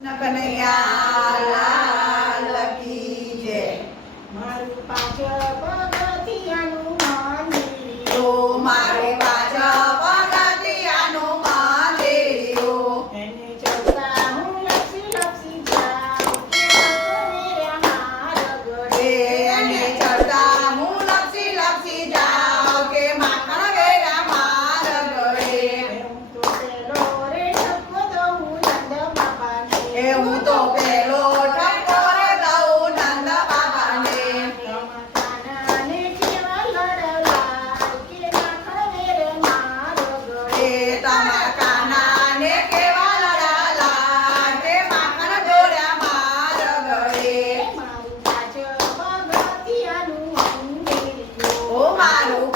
કનૈયા લાલ કી જય. એ હું તો પેલો દઉં નંદ બાબાને. એ તમારા કાનાને કેવા લડાલા? કે માખણ ડોળ્યામાં રગડે મારું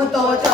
Muito, muito.